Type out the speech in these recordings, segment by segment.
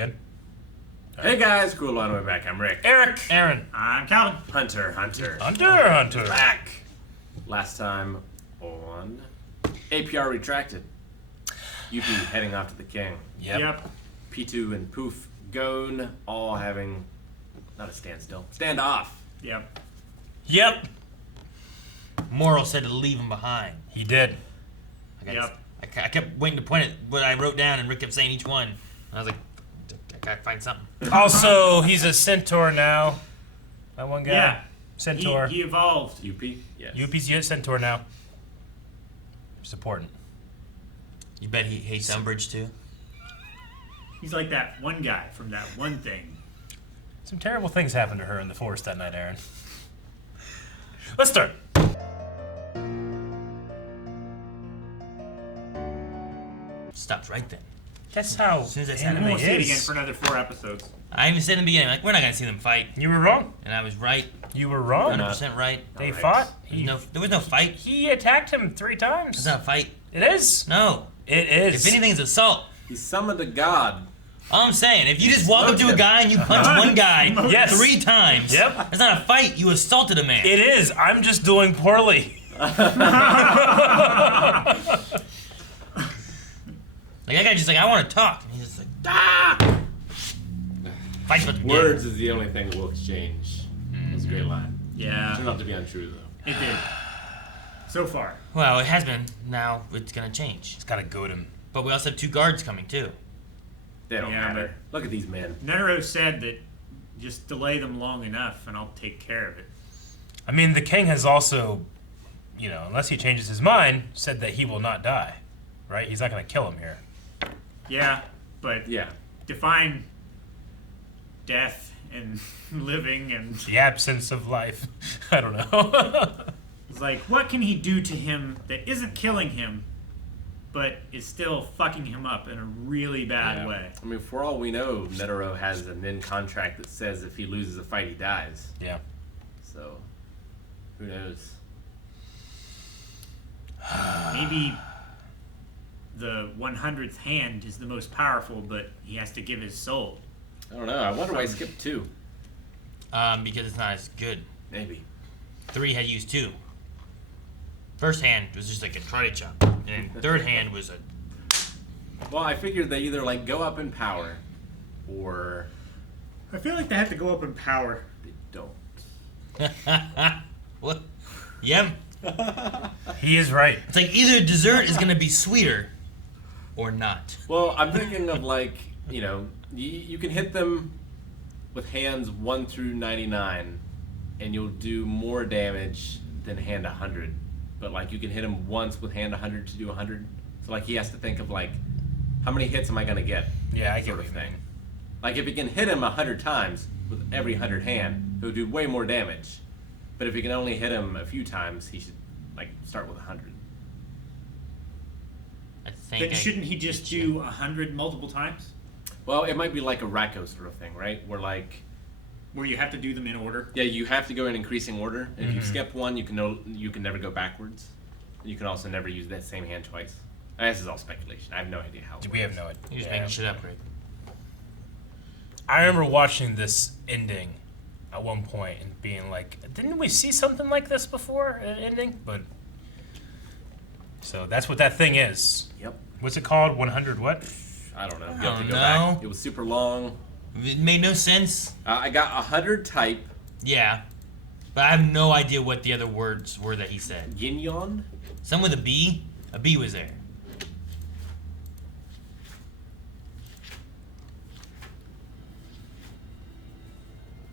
good? Hey guys, cool on the way back. I'm Rick. Eric. Aaron. I'm Calvin. Hunter. Hunter. Back. Last time on APR retracted. UP heading off to the king. Yep. P2 and Poof Gone all having not a standstill. Stand off. Yep. Moral said to leave him behind. He did. I kept waiting to point at what I wrote down, and Rick kept saying each one. And I was like, I gotta find something. Also, he's a centaur now. That one guy. Yeah. Centaur. He evolved. UP? Yes. UP's a centaur now. It's important. You bet he hates Umbridge too? He's like that one guy from that one thing. Some terrible things happened to her in the forest that night, Aaron. Let's start. Stops right then. That's how As soon as I said And it, we won't see it is. again for another 4 episodes. I even said in the beginning, like, we're not gonna see them fight. You were wrong. And I was right. You were wrong. 100% right. They Alright. fought. There was no fight. He attacked him 3 times. It's not a fight. It is. No. It is. If anything, it's assault. He summoned a god. All I'm saying, if you just walk up to a guy and you punch one guy Yes. 3 times, Yep. that's not a fight. You assaulted a man. It is. I'm just doing poorly. Like, that guy just like, I want to talk. And he's just like, ah! Fights about the Words is the only thing we'll exchange. That's a great line. Yeah, Turned out to be untrue though. it did. So far. Well, it has been. Now it's gonna change. Just gotta goad him. But we also have 2 guards coming too. They don't Yeah, matter. Look at these men. Netero said that just delay them long enough and I'll take care of it. I mean, the king has also, unless he changes his mind, said that he will not die. Right? He's not gonna kill him here. Yeah, but Yeah. define death and living and The absence of life. I don't know. it's like, what can he do to him that isn't killing him, but is still fucking him up in a really bad Yeah. way? I mean, for all we know, Netero has an in contract that says if he loses a fight, he dies. Yeah. So, who knows? Maybe the 100th hand is the most powerful, but he has to give his soul. I don't know. I wonder why he skipped 2. Because it's not as good. Maybe. 3 had used 2. First hand was just like a karate chop, and then third hand was a. Well, I figured they either like go up in power, or I feel like they have to go up in power. they don't. What? Yep. He is right. It's like either dessert is gonna be sweeter, or not. Well, I'm thinking of like, you can hit them with hands 1 through 99, and you'll do more damage than hand 100. But like you can hit him once with hand 100 to do 100. So like he has to think of like, how many hits am I gonna get? Yeah, I get Sort what of you thing. mean. Like if he can hit him 100 times with every 100 hand, he'll do way more damage. But if he can only hit him a few times, he should like start with 100. I think. Then shouldn't he just do 100 multiple times? Well, it might be like a Racco sort of thing, right? Where like, Where you have to do them in order? yeah, you have to go in increasing order. And if you skip one, you can never go backwards. You can also never use that same hand twice. This is all speculation. I have no idea how. We have no idea. You're just making shit up, Rick. I remember watching this ending at one point and being like, didn't we see something like this before, an ending? But so that's what that thing is. Yep. What's it called? 100 what? I don't know. You I have don't to go know. back. It was super long. It made no sense. I got 100 type. Yeah, but I have no idea what the other words were that he said. Yin Yon. Some with a B. A B was there.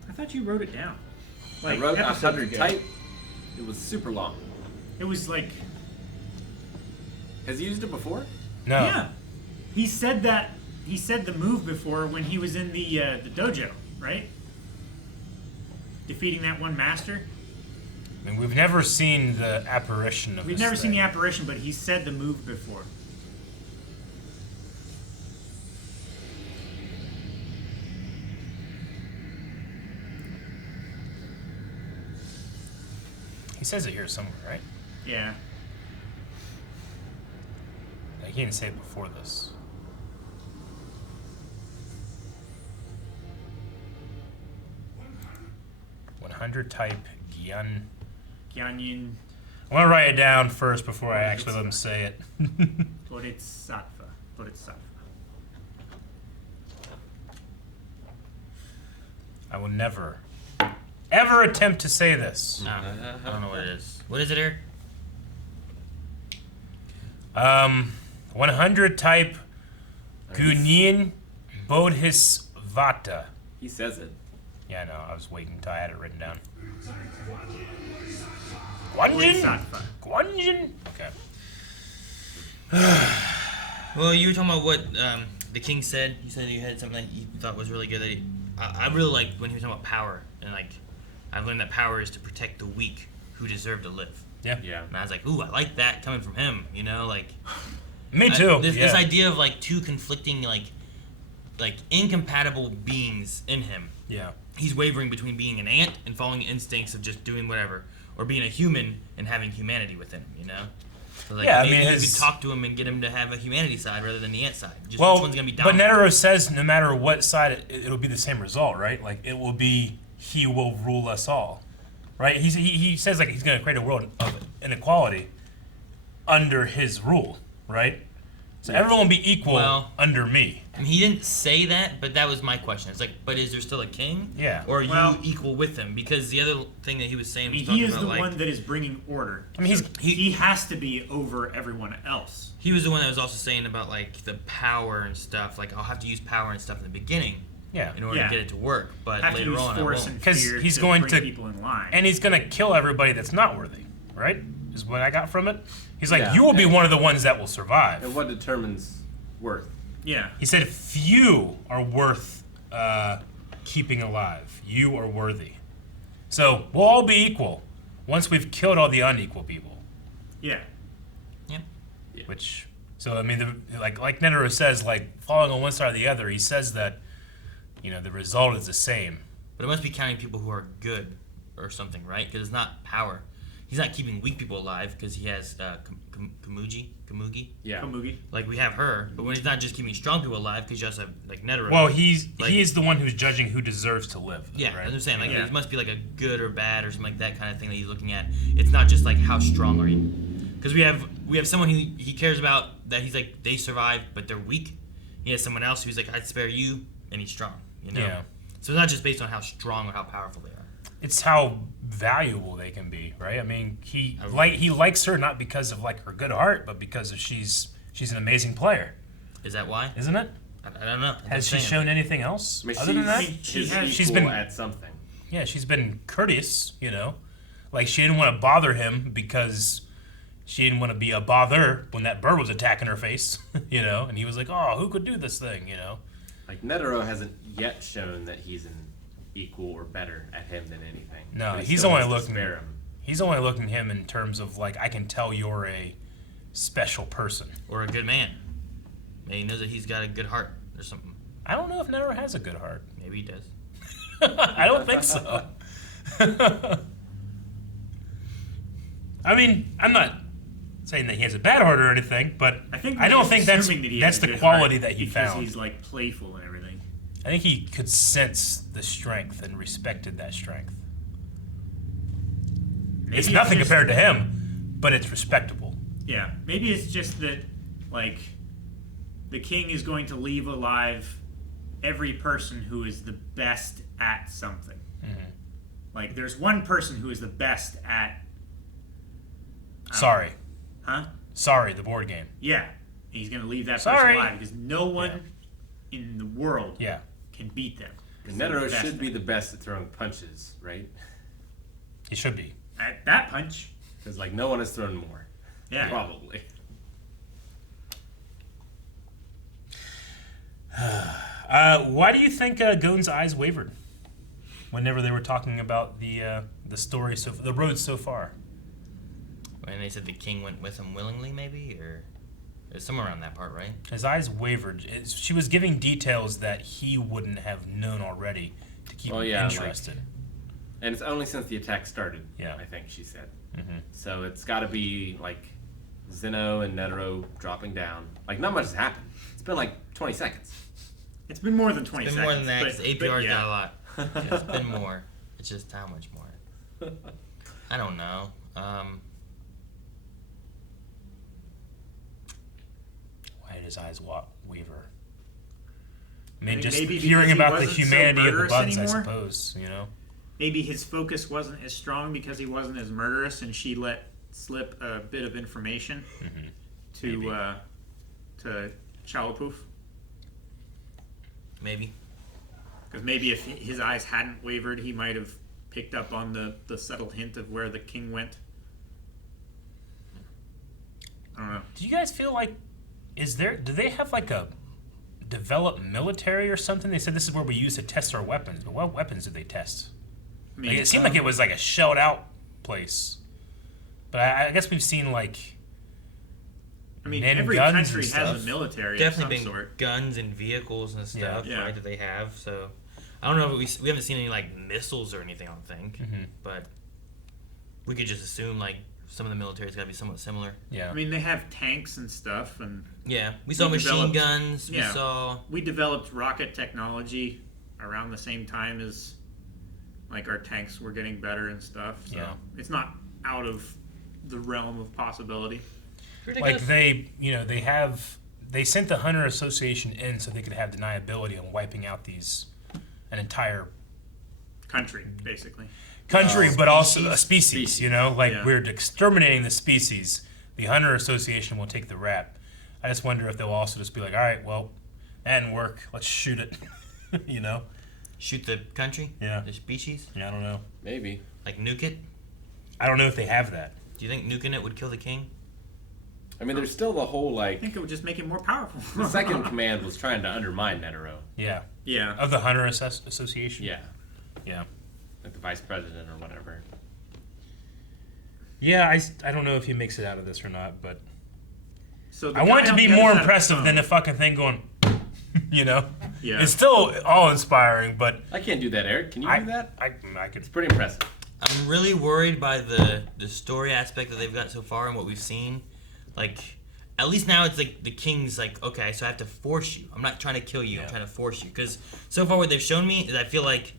I thought you wrote it down. I wrote episodes 100 ago. type. It was super long. It was like, Has he used it before? No. yeah. He said that. He said the move before when he was in the dojo, right? Defeating that one master. I mean, we've never seen the apparition of We've this never seen thing. the apparition, but he said the move before. He says it here somewhere, right? Yeah. Like, he didn't say it before this. 100 type Gyan. Gyanyin I want to write it down first before I actually let him say it. Bodhisattva. I will never, ever attempt to say this. No, I don't know what it is. What is it, Eric? 100 type Gunyin Bodhisvata. He says it. Yeah, I know. I was waiting until I had it written down. Bodhisattva. Guanjin? Okay. Well, you were talking about what the king said. You said you had something that you thought was really good. That I really liked when he was talking about power. And, like, I've learned that power is to protect the weak who deserve to live. Yeah. Yeah. And I was like, ooh, I like that coming from him. You know, like... Me too. This idea of, like, two conflicting, like incompatible beings in him. Yeah. He's wavering between being an ant and following instincts of just doing whatever, or being a human and having humanity within him, you know? So like Yeah, I maybe mean, you could talk to him and get him to have a humanity side rather than the ant side. Just which Well, one's gonna be but dominant. Netero says no matter what side, it'll be the same result, right? Like, it will be, he will rule us all, right? He says, like, he's going to create a world of inequality under his rule, right? So everyone will be equal under me. I mean, he didn't say that, but that was my question. It's like, but is there still a king? Yeah. Or are Well- you equal with him? Because the other thing that he was saying I was mean, talking he is about, the like, one that is bringing order. I mean, So he has to be over everyone else. he was the one that was also saying about, like, the power and stuff. Like, I'll have to use power and stuff in the beginning Yeah. in order Yeah. to get it to work. But Have to later use on, I force won't. and 'Cause fear he's to going bring to- people in line. And he's going to kill everybody that's not worthy, right? Is what I got from it. He's like, Yeah. you will be one of the ones that will survive. And what determines worth? yeah. He said, few are worth keeping alive. You are worthy. So we'll all be equal once we've killed all the unequal people. Yeah. Yep. Which, so I mean, like Netero says, like falling on one side or the other, he says that, you know, the result is the same. But it must be counting people who are good or something, right? Because it's not power. He's not keeping weak people alive because he has Kamugi. Yeah. Komugi. Like, we have her, but when he's not just keeping strong people alive because you also have, like, Netero. Well, Like- he is the one who's judging who deserves to live. Yeah, right? that's what I'm saying. Like, Yeah. it must be like a good or bad or something like that kind of thing that he's looking at. It's not just like how strong are you, because we have someone who he cares about that he's like they survive but they're weak. He has someone else who's like I'd spare you and he's strong. You know. Yeah. So it's not just based on how strong or how powerful they are. It's how valuable they can be, right? I mean, he likes her not because of like her good heart, but because of she's an amazing player, Is that why? isn't it? I don't know. That's Has she what I'm saying. shown anything else I mean, other than that? she's been- at something. Yeah, she's been courteous, you know. Like, she didn't want to bother him because she didn't want to be a bother when that bird was attacking her face, you know. And he was like, "Oh, who could do this thing?" You know. Like, Netero hasn't yet shown that he's an equal or better at him than anything. No, But he he's still only wants to looking. spare him. He's only looking at him in terms of like, I can tell you're a special person. Or a good man. Maybe he knows that he's got a good heart or something. I don't know if Netero has a good heart. Maybe he does. I don't think so. I mean, I'm not saying that he has a bad heart or anything, but I don't he's think that's assuming that he has a the good quality heart that he because found. he's like playful and everything. I think he could sense the strength and respected that strength. Maybe It's nothing just- compared to him, but it's respectable. Yeah, maybe it's just that, like, the king is going to leave alive every person who is the best at something. Mm-hmm. Like, there's one person who is the best at. Sorry. Huh? Sorry, the board game. Yeah. He's going to leave that Sorry. person alive because no one in the world Yeah. can beat them. 'Cause And they're the Netero best should be at the best at throwing punches, right? He should be. At that punch. Because, like, no one has thrown more. Yeah. Probably. Why do you think Goon's eyes wavered whenever they were talking about the story, the road so far? When they said the king went with him willingly, maybe, or it's somewhere around that part, right? His eyes wavered. She was giving details that he wouldn't have known already to keep Oh, him yeah, interested. And it's only since the attack started, Yeah. I think she said. Mhm. So it's got to be, like, Zeno and Netero dropping down. Like, not much has happened. It's been, like, 20 seconds. It's been more than 20 It's been seconds. more than that, because but APR's yeah. got a lot. Yeah, it's been more. It's just how much more. I don't know. Why did his eyes waver? I I mean, think just maybe hearing because he about the wasn't so humanity of the murderous buttons, I anymore? suppose, you know? Maybe his focus wasn't as strong because he wasn't as murderous, and she let slip a bit of information to Chalapoof. Maybe. Because maybe if his eyes hadn't wavered, he might have picked up on the subtle hint of where the king went. I don't know. Do you guys feel like, do they have like a developed military or something? They said this is where we use to test our weapons, but what weapons did they test? I mean, Like, it seemed like it was like a shelled out place. But I guess we've seen like men every guns country and has stuff. a military Definitely of some been sort. guns and vehicles and stuff, Yeah. right? That they have. So I don't know. If we haven't seen any like missiles or anything. I don't think, but we could just assume like some of the military's got to be somewhat similar. Yeah. I mean, they have tanks and stuff, and Yeah, we saw We machine developed- guns. yeah. We saw. we developed rocket technology around the same time as like our tanks were getting better and stuff. So Yeah. it's not out of the realm of possibility. Like they sent the Hunter Association in so they could have deniability on wiping out an entire Country, basically. country, but also a species. You know, like Yeah. we're exterminating the species. The Hunter Association will take the rap. I just wonder if they'll also just be like, all right, well, that didn't work. Let's shoot it. You know? Shoot the country? Yeah. The species? Yeah, I don't know. Maybe. Like nuke it? I don't know if they have that. Do you think nuking it would kill the king? I mean, there's still the whole I like. think it would just make it more powerful. The second command was trying to undermine Netero. Yeah. Yeah. Of the Hunter Association? Yeah, Yeah. like the vice president or whatever. Yeah, I don't know if he makes it out of this or not, but So the I want it guy to on be the other more side of impressive the than the phone- fucking thing going, you know? Yeah. It's still awe-inspiring, but I can't do that, Eric. Can you I do that? I could. It's pretty impressive. I'm really worried by the story aspect that they've got so far and what we've seen. Like, at least now it's like the king's like, okay, so I have to force you. I'm not trying to kill you. I'm Yeah. trying to force you. Because so far what they've shown me is I feel like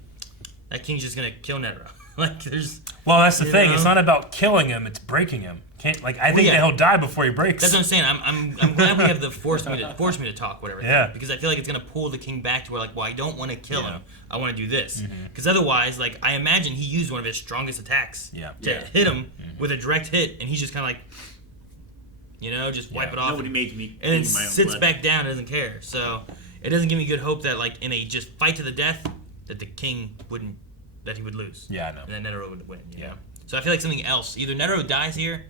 that king's just gonna kill Netero. Like, there's. Well, that's the You thing. know? It's not about killing him; it's breaking him. I think yeah. that he'll die before he breaks. That's what I'm saying. I'm glad we have the force me to talk, whatever. Yeah. Thing, because I feel like it's gonna pull the king back to where like, well, I don't want to kill Yeah. him. I want to do this. Mm-hmm. Because otherwise, like, I imagine he used one of his strongest attacks Yeah. to Yeah. hit him with a direct hit, and he's just kind of like, just wipe Yeah. it off, Nobody made me. and then eat my own sits blood. back down and doesn't care. So it doesn't give me good hope that like in a just fight to the death that the king that he would lose. Yeah, I know. And then Netero would win. You Yeah. know? So I feel like something else. Either Netero dies here,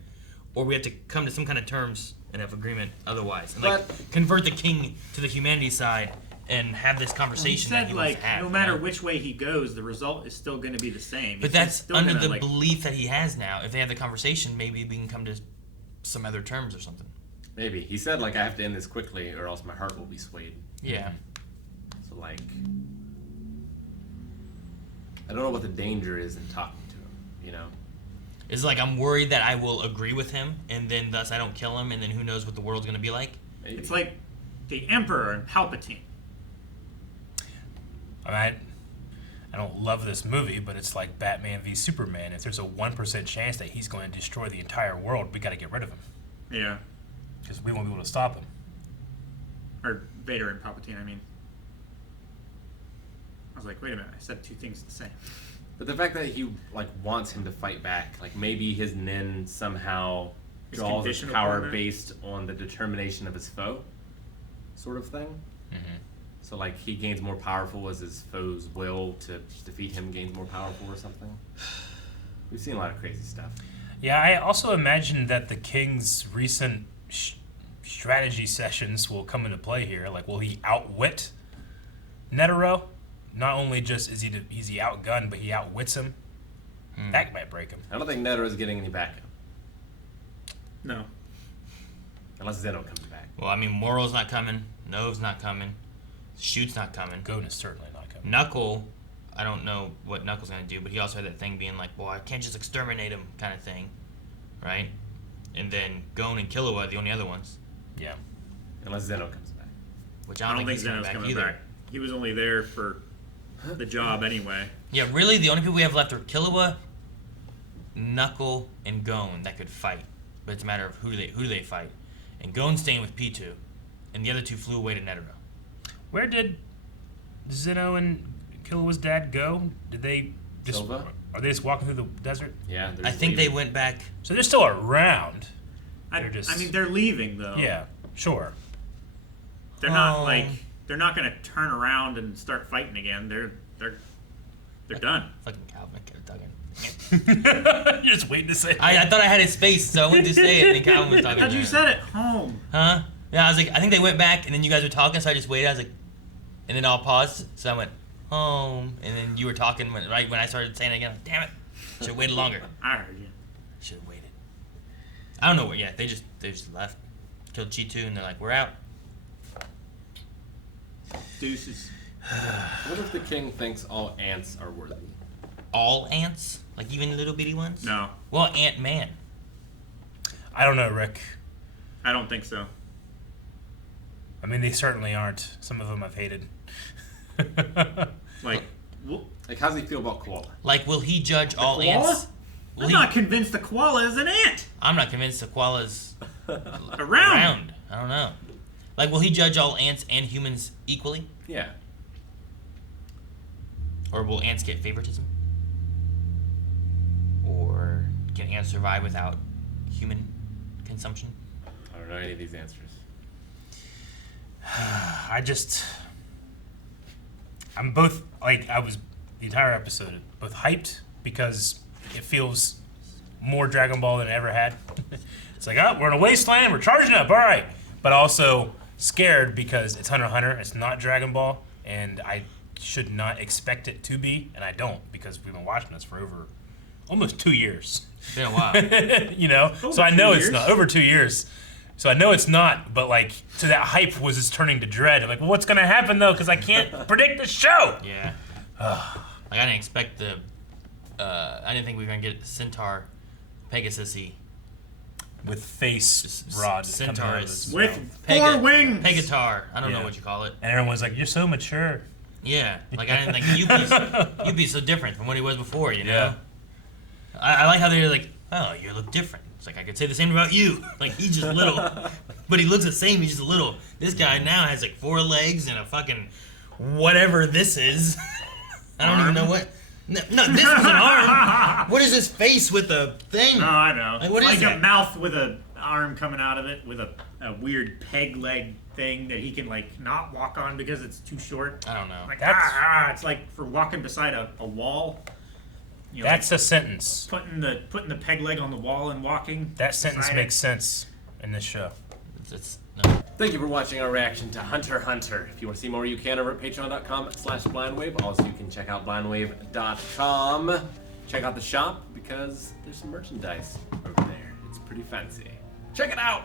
or we have to come to some kind of terms and have agreement otherwise, and like convert the king to the humanity side and have this He conversation that said he wants like to have. no you matter know? which way he goes, the result is still going to be the same. But He's that's still under gonna, the like, belief that he has now. If they have the conversation, maybe we can come to some other terms or something. Maybe he said like I have to end this quickly or else my heart will be swayed. Yeah. So like, I don't know what the danger is in talking to him. You know. It's like I'm worried that I will agree with him, and then thus I don't kill him, and then who knows what the world's gonna be like. Maybe. It's like the Emperor and Palpatine. I don't love this movie, but it's like Batman v Superman. If there's a 1% chance that he's going to destroy the entire world, we got to get rid of him Yeah. because we won't be able to stop him. Or Vader and Palpatine, I mean. I was like, wait a minute, I said two things the same. But the fact that he like wants him to fight back, like maybe his nin somehow His draws his conditional power format? based on the determination of his foe, sort of thing. Mm-hmm. So like he gains more powerful as his foe's will to defeat him gains more powerful or something. We've seen a lot of crazy stuff. Yeah, I also imagine that the king's recent strategy sessions will come into play here. Like, will he outwit Netero? Not only just is he outgunned, but he outwits him. That might break him. I don't think Netero's getting any backup No. unless Zeno comes back. Well, I mean, Moro's not coming. Nove's not coming. Shoot's not coming. Gon is certainly not coming. Knuckle, I don't know what Knuckle's gonna do, but he also had that thing being like, well, I can't just exterminate him kind of thing, right? And then Gon and Killua are the only other ones, Yeah. Unless Zeno comes back. which I I don't don't think think he's Zeno's coming back coming either. back. He was only there for the job anyway. Yeah, really, the only people we have left are Killua, Knuckle, and Gon that could fight. But it's a matter of who do they fight. And Gon's staying with P2, and the other two flew away to Netero. Where did Zeno and Killua's dad go? Did they just Silva? are they just walking through the desert? Yeah, I think they went back. So they're still around. I just- mean, they're leaving though. Yeah, sure. They're not Oh. like they're not gonna turn around and start fighting again. They're done. Fucking Calvin kept talking. You're just waiting to say. I thought I had his face, so I went to say it, and then Calvin was talking. How'd you said it? Home. Huh? Yeah, I was like, I think they went back, and then you guys were talking, so I just waited. I was like, and then I'll pause, so I went home, and then you were talking right when I started saying it again. Like, damn it, should have waited longer. I heard you. Should have waited. I don't know what. Yeah, they just left, killed Chi2, and they're like, we're out. Deuces. What if the king thinks all ants are worthy? All ants, like even little bitty ones. No, Well, Ant-Man. I don't know, Rick. I don't think so. I mean, they certainly aren't. Some of them I've hated. Like, Like, how's he feel about koala? Like, will he judge all koala? ants? Will I'm he- not convinced the koala is an ant. I'm not convinced the koala's Around. around. I don't know. Like, will he judge all ants and humans equally? Yeah. Or will ants get favoritism? Or can ants survive without human consumption? I don't know any of these answers. I'm both, like, I was the entire episode both hyped because it feels more Dragon Ball than it ever had. It's like, oh, we're in a wasteland, we're charging up, all right. But also scared because it's Hunter x Hunter, it's not Dragon Ball, and I should not expect it to be, and I don't because we've been watching this for over almost 2 years. It's been a while. You know, Over so I know 2 it's years? not over 2 years. So I know it's not, but like, to that hype was just turning to dread. I'm like, well, what's gonna happen though? Because I can't predict the show. Yeah. Like, I didn't expect the. I didn't think we were gonna get Centaur Pegasus-y. With face S- rod Centaur coming out of is- his With mouth. four wings. Pegatar. I don't know Yeah. what you call it. And everyone's like, you're so mature. Yeah. Like, I didn't think you'd be so different from what he was before, you know? Yeah. I like how they're like, oh, you look different. It's like, I could say the same about you. Like, he's just little. But he looks the same, he's just little. This guy now has like 4 legs and a fucking whatever this is. I don't even know what. No, this is an arm. What is this face with a thing? No, I know. Like, what is like a that? mouth with an arm coming out of it with a weird peg leg thing that he can like not walk on because it's too short. I don't know. Like That's- it's like for walking beside a wall. You know, That's a sentence. putting the peg leg on the wall and walking. That sentence beside it. makes sense in this show. It's no. Thank you for watching our reaction to Hunter x Hunter. If you want to see more, you can over at patreon.com/blindwave. Also, you can check out blindwave.com. Check out the shop because there's some merchandise over there. It's pretty fancy. Check it out!